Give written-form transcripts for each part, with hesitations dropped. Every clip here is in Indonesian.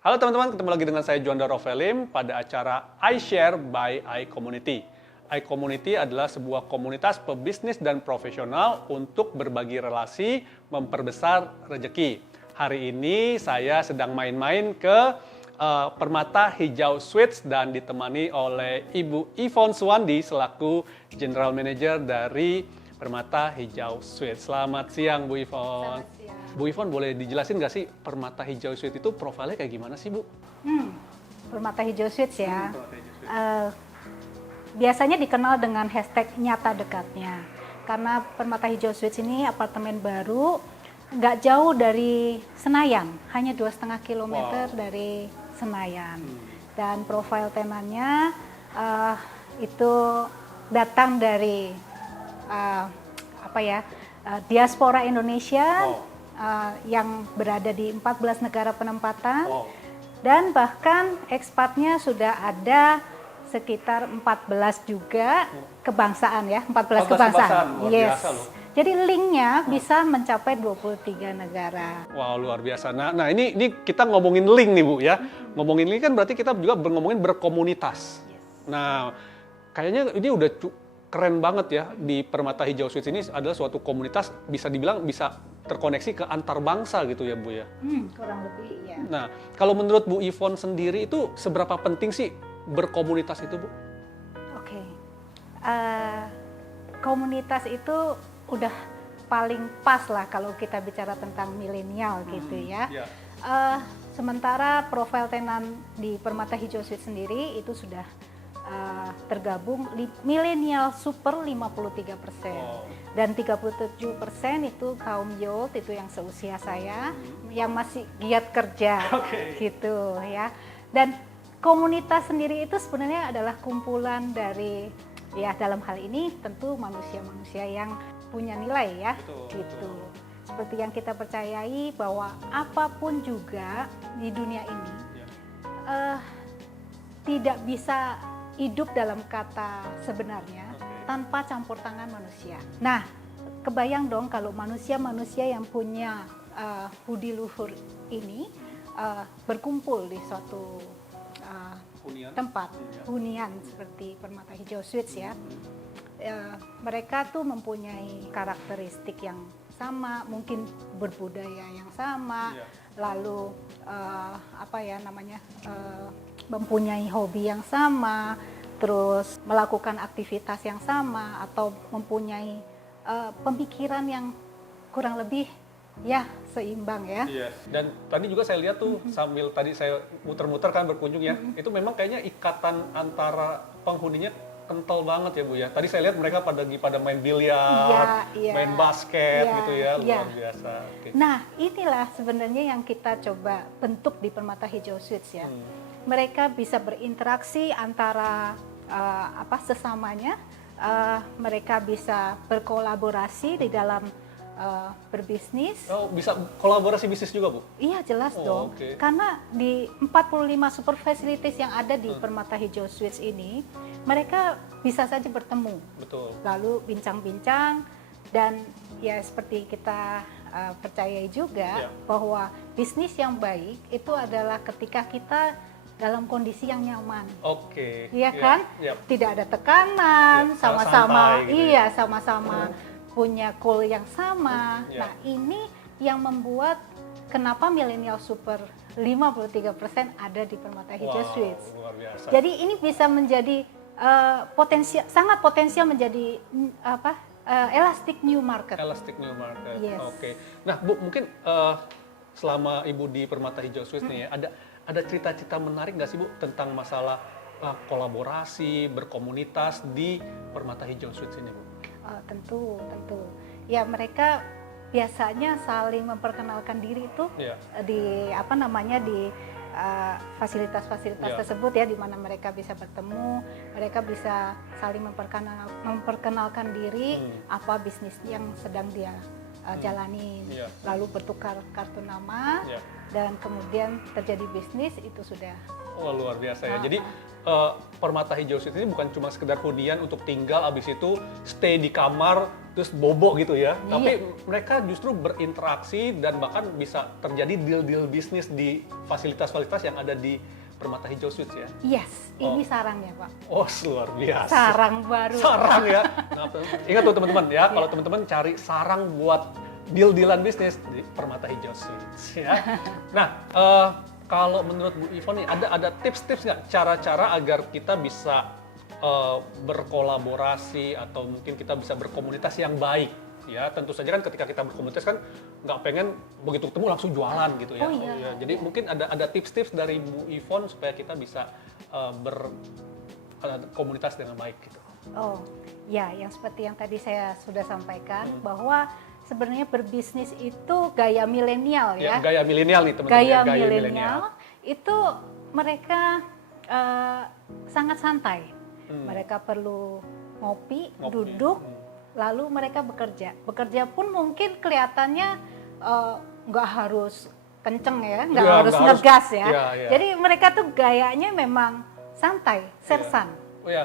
Halo teman-teman, ketemu lagi dengan saya Juanda Rovelim pada acara iShare by iCommunity. iCommunity adalah sebuah komunitas pebisnis dan profesional untuk berbagi relasi, memperbesar rezeki. Hari ini saya sedang main-main ke Permata Hijau Suites dan ditemani oleh Ibu Yvonne Suwandi selaku General Manager dari Permata Hijau Suites. Selamat siang Bu Yvonne. Selamat siang. Bu Yvonne, boleh dijelasin nggak sih Permata Hijau Suites itu profilnya kayak gimana sih Bu? Permata Hijau Suites ya. Biasanya dikenal dengan hashtag nyata dekatnya. Karena Permata Hijau Suites ini apartemen baru, nggak jauh dari Senayan, hanya 2,5 kilometer dari Senayan. Dan profil tenannya itu datang dari diaspora Indonesia. Yang berada di 14 negara penempatan dan bahkan ekspatnya sudah ada sekitar 14 juga kebangsaan ya, 14 kebangsaan. Yes. Jadi linknya bisa mencapai 23 negara. Wow, luar biasa. Nah ini kita ngomongin link nih Bu ya. Ngomongin link kan berarti kita juga ngomongin berkomunitas. Nah, kayaknya ini udah keren banget ya, di Permata Hijau Suites ini adalah suatu komunitas bisa dibilang bisa terkoneksi ke antar bangsa gitu ya Bu ya. Kurang lebih ya. Nah, kalau menurut Bu Yvonne sendiri itu seberapa penting sih berkomunitas itu Bu? Oke. Komunitas itu udah paling pas lah kalau kita bicara tentang milenial gitu ya. Sementara profil tenan di Permata Hijau Suites sendiri itu sudah tergabung milenial super 53%. Dan 37% itu kaum youth, itu yang seusia saya, yang masih giat kerja, gitu ya. Dan komunitas sendiri itu sebenarnya adalah kumpulan dari, ya dalam hal ini tentu manusia-manusia yang punya nilai ya, gitu. Seperti yang kita percayai bahwa apapun juga di dunia ini tidak bisa hidup dalam kata sebenarnya tanpa campur tangan manusia. Nah, kebayang dong kalau manusia-manusia yang punya budi luhur ini berkumpul di suatu tempat hunian seperti Permata Hijau Suites ya. Mereka tuh mempunyai karakteristik yang sama, mungkin berbudaya yang sama, lalu mempunyai hobi yang sama, terus melakukan aktivitas yang sama, atau mempunyai pemikiran yang kurang lebih ya seimbang ya. Dan tadi juga saya lihat tuh sambil tadi saya muter-muter kan berkunjung ya, itu memang kayaknya ikatan antara penghuninya kental banget ya Bu ya. Tadi saya lihat mereka pada main biliar, main basket gitu ya, luar biasa. Nah, inilah sebenarnya yang kita coba bentuk di Permata Hijau Suites ya. Mereka bisa berinteraksi antara sesamanya, mereka bisa berkolaborasi di dalam berbisnis. Oh, bisa kolaborasi bisnis juga Bu? Iya, jelas dong. Karena di 45 super facilities yang ada di Permata Hijau Suites ini, mereka bisa saja bertemu. Betul. Lalu bincang-bincang, dan ya seperti kita percayai juga bahwa bisnis yang baik itu adalah ketika kita dalam kondisi yang nyaman. Iya kan? Tidak ada tekanan, sama-sama gitu. Sama-sama punya goal yang sama. Nah, ini yang membuat kenapa milenial super 53% ada di Permata Hijau Suites. Luar biasa. Jadi ini bisa menjadi sangat potensial menjadi elastic new market. Elastic new market. Yes. Nah, Bu, mungkin selama Ibu di Permata Hijau Suites nih ya, ada cerita-cerita menarik nggak sih Bu tentang masalah kolaborasi, berkomunitas di Permata Hijau Suites ini Bu? Tentu. Ya, mereka biasanya saling memperkenalkan diri itu di fasilitas-fasilitas tersebut ya, di mana mereka bisa bertemu, mereka bisa saling memperkenalkan diri, apa bisnis yang sedang dia jalani, lalu bertukar kartu nama, dan kemudian terjadi bisnis itu sudah Oh, luar biasa ya. Jadi Permata Hijau Suites ini bukan cuma sekedar hunian untuk tinggal, abis itu stay di kamar terus bobo gitu ya. Iya. Tapi mereka justru berinteraksi dan bahkan bisa terjadi deal-deal bisnis di fasilitas-fasilitas yang ada di Permata Hijau Suites ya. Yes, ini sarangnya Pak. Oh, luar biasa. Sarang baru. Sarang ya. Nah, ingat tuh teman-teman ya, kalau teman-teman cari sarang buat deal-dealan bisnis di Permata Hijau Suites ya. Nah, kalau menurut Bu Yvonne nih, ada tips-tips nggak cara-cara agar kita bisa berkolaborasi atau mungkin kita bisa berkomunitas yang baik? Ya, tentu saja kan ketika kita berkomunitas kan nggak pengen begitu ketemu langsung jualan gitu ya. Oh, iya. Jadi mungkin ada tips-tips dari Bu Yvonne supaya kita bisa berkomunitas dengan baik gitu. Oh, ya, yang seperti yang tadi saya sudah sampaikan bahwa sebenarnya berbisnis itu gaya milenial ya. Gaya milenial nih teman-teman. Gaya milenial itu mereka sangat santai. Mereka perlu ngopi, duduk, lalu mereka bekerja. Bekerja pun mungkin kelihatannya nggak harus kenceng ya, nggak harus ngegas ya. Jadi mereka tuh gayanya memang santai, sersan.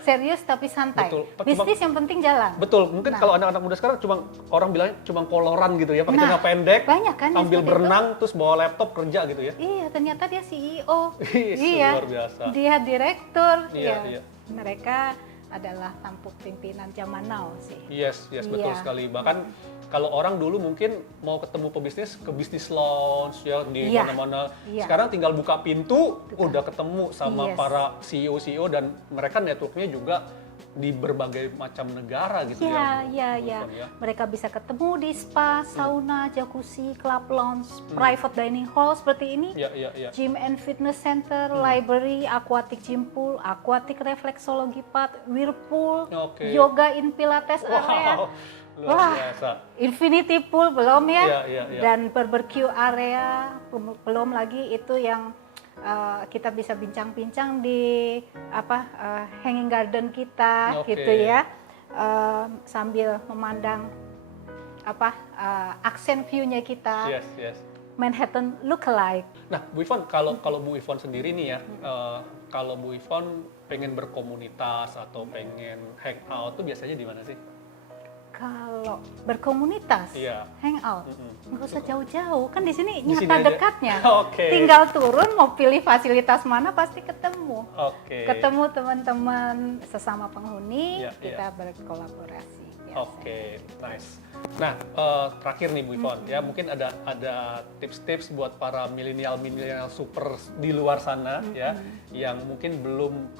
Serius tapi santai. Betul. Bisnis yang penting jalan. Betul. Mungkin kalau anak-anak muda sekarang orang bilangnya cuma koloran gitu ya, pakai celana pendek, banyak kan sambil berenang terus bawa laptop kerja gitu ya. Iya, ternyata dia CEO. Iya, luar biasa. Dia direktur. Iya. Mereka adalah tampuk pimpinan zaman now sih. Yes, betul sekali. Bahkan kalau orang dulu mungkin mau ketemu pebisnis ke bisnis lounge ya di mana-mana. Sekarang tinggal buka pintu udah ketemu sama para CEO dan mereka networknya juga di berbagai macam negara gitu ya. Iya. Mereka bisa ketemu di spa, sauna, jacuzzi, club lounge, private dining hall seperti ini. Iya. Gym and fitness center, library, aquatic gym pool, aquatic reflexology pad, whirlpool, yoga in pilates area. Luar biasa. Infinity pool belum ya. Iya. Dan barbecue area belum lagi itu yang kita bisa bincang-bincang di hanging garden kita gitu ya, sambil memandang aksen view-nya kita. Yes. Manhattan look-alike. Nah, Bu Yvonne, kalau Bu Yvonne sendiri nih ya, kalau Bu Yvonne pengen berkomunitas atau pengen hangout tuh biasanya di mana sih? Kalau berkomunitas, hangout, nggak usah jauh-jauh, kan di sini nyata aja. dekatnya. Tinggal turun, mau pilih fasilitas mana pasti ketemu. Ketemu teman-teman sesama penghuni, kita berkolaborasi. Nice. Nah, terakhir nih Bu Yvonne, ya mungkin ada tips-tips buat para milenial super di luar sana ya, yang mungkin belum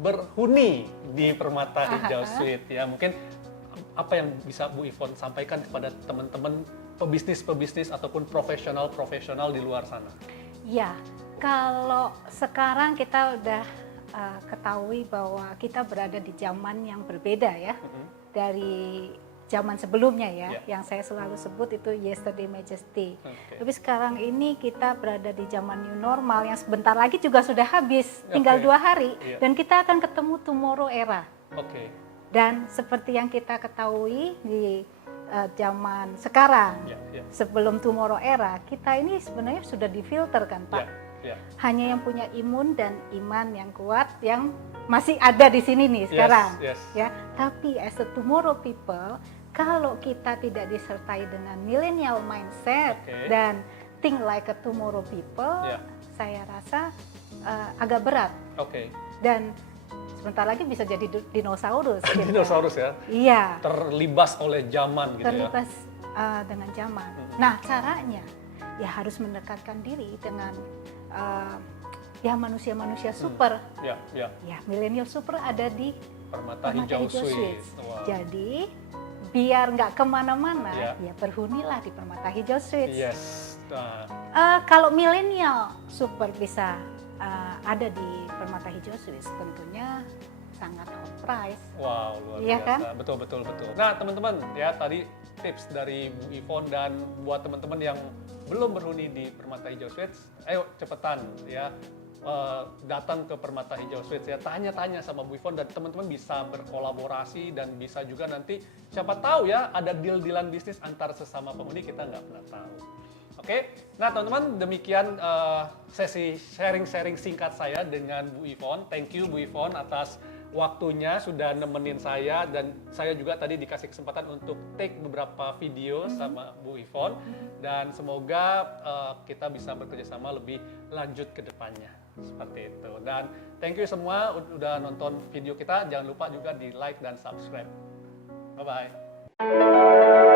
berhuni di Permata Hijau Suites ya, mungkin apa yang bisa Bu Yvonne sampaikan kepada teman-teman pebisnis ataupun profesional di luar sana? Ya, kalau sekarang kita udah ketahui bahwa kita berada di zaman yang berbeda ya, dari zaman sebelumnya ya, yang saya selalu sebut itu yesterday majesty. Tapi sekarang ini kita berada di zaman new normal yang sebentar lagi juga sudah habis, tinggal 2 hari, dan kita akan ketemu tomorrow era. Dan seperti yang kita ketahui di zaman sekarang, sebelum tomorrow era, kita ini sebenarnya sudah difilter kan Pak. Hanya yang punya imun dan iman yang kuat yang masih ada di sini nih sekarang. Ya, tapi as a tomorrow people, kalau kita tidak disertai dengan millennial mindset dan think like a tomorrow people, saya rasa agak berat. Dan sebentar lagi bisa jadi dinosaurus. Gitu. Dinosaurus ya? Iya. Terlibas oleh zaman gitu Terlibas dengan zaman. Nah, caranya ya harus mendekatkan diri dengan manusia-manusia super. Ya, milenial super ada di Permata Hijau Suites. Jadi biar nggak kemana-mana, ya berhunilah di Permata Hijau Suites. Kalau milenial super bisa ada di Permata Hijau Suites, tentunya sangat hot price. Wow, luar biasa. Kan? Betul. Nah, teman-teman, ya tadi tips dari Bu Yvonne, dan buat teman-teman yang belum berhuni di Permata Hijau Suites, ayo cepetan ya datang ke Permata Hijau Suites ya, tanya-tanya sama Bu Yvonne, dan teman-teman bisa berkolaborasi dan bisa juga nanti siapa tahu ya ada deal-dealan bisnis antar sesama penghuni, kita nggak pernah tahu. Oke, nah teman-teman demikian sesi sharing-sharing singkat saya dengan Bu Yvonne. Thank you Bu Yvonne atas waktunya sudah nemenin saya, dan saya juga tadi dikasih kesempatan untuk take beberapa video sama Bu Yvonne, dan semoga kita bisa bekerja sama lebih lanjut ke depannya. Seperti itu. Dan thank you semua udah nonton video kita. Jangan lupa juga di like dan subscribe. Bye-bye.